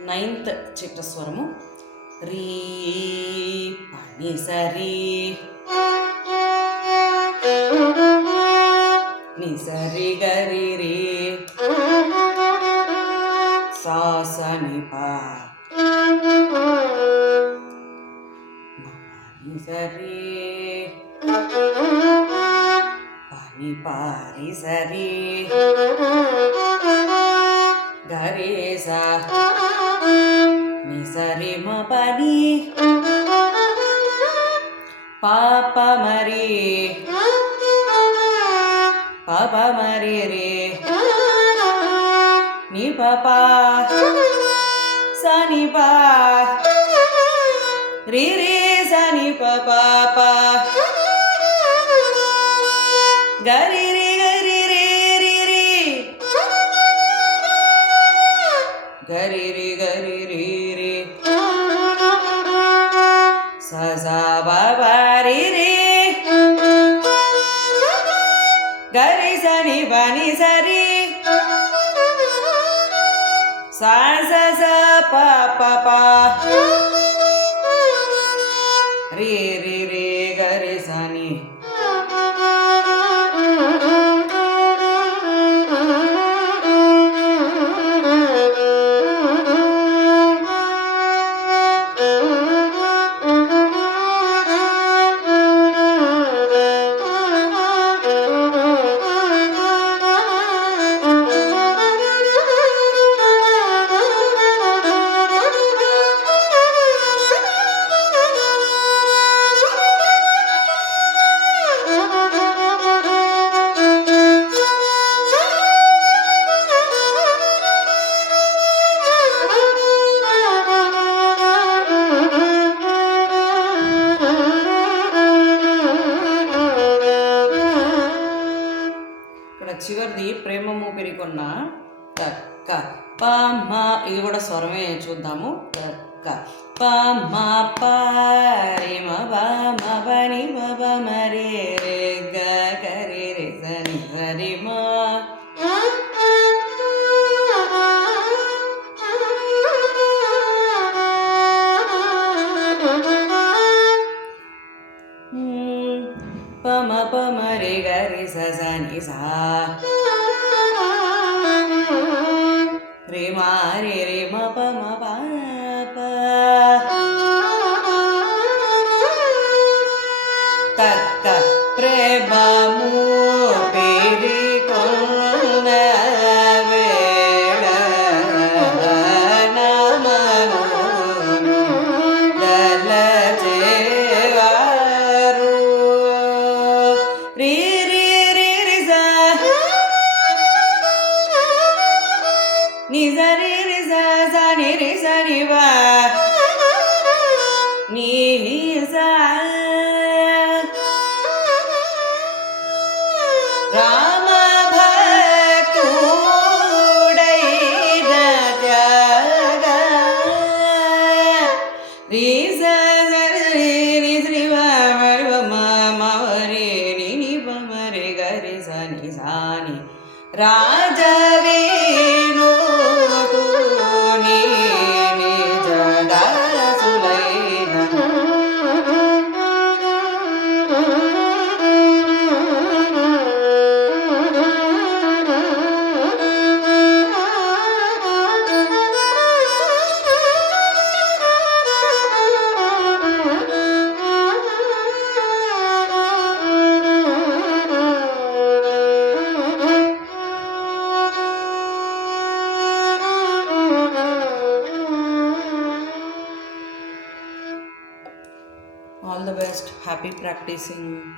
9th చిట్టస్వరము రీ పని సరి నిసరి గరి రే సాసని పా నిసరి పని పారి సరి గరి సా నిసరి మ పని పాప మరి పాప మరి రే ని పాపా సని పా రి రే సని పాపా గరి రి గరి రే రి రి గరి రి గరి రి రి స స బ బ రి రి గరి సని బని సరి సా స స ప ప ప రి రి రి గరి సని చివరిది ప్రేమ మూపిరి కొన్న క ప మ ఇది కూడా స్వరమే చూద్దాము క ప మ ప రే మ బ మ బ ని బ బ మ రే రే గ గ రే రే స ని స రి మ ప మ ప మ రే గ రే స స ని సా రే మా రే రే మ ప మ ప ప క ప్రేమ మూపిరి కొన్న వేళ నమను దలచేవారు రీ రీ రీ రి స ని స రి రి స స ని రి స ని బ ని స రామ భక్తుడైన త్యాగ రి స రి రి శ్రీ మ మ మ రే ని ని ప మ రే గ రి స ని సా ని రాజవేణు నీ నిజ దాసులైన All the best. Happy practicing.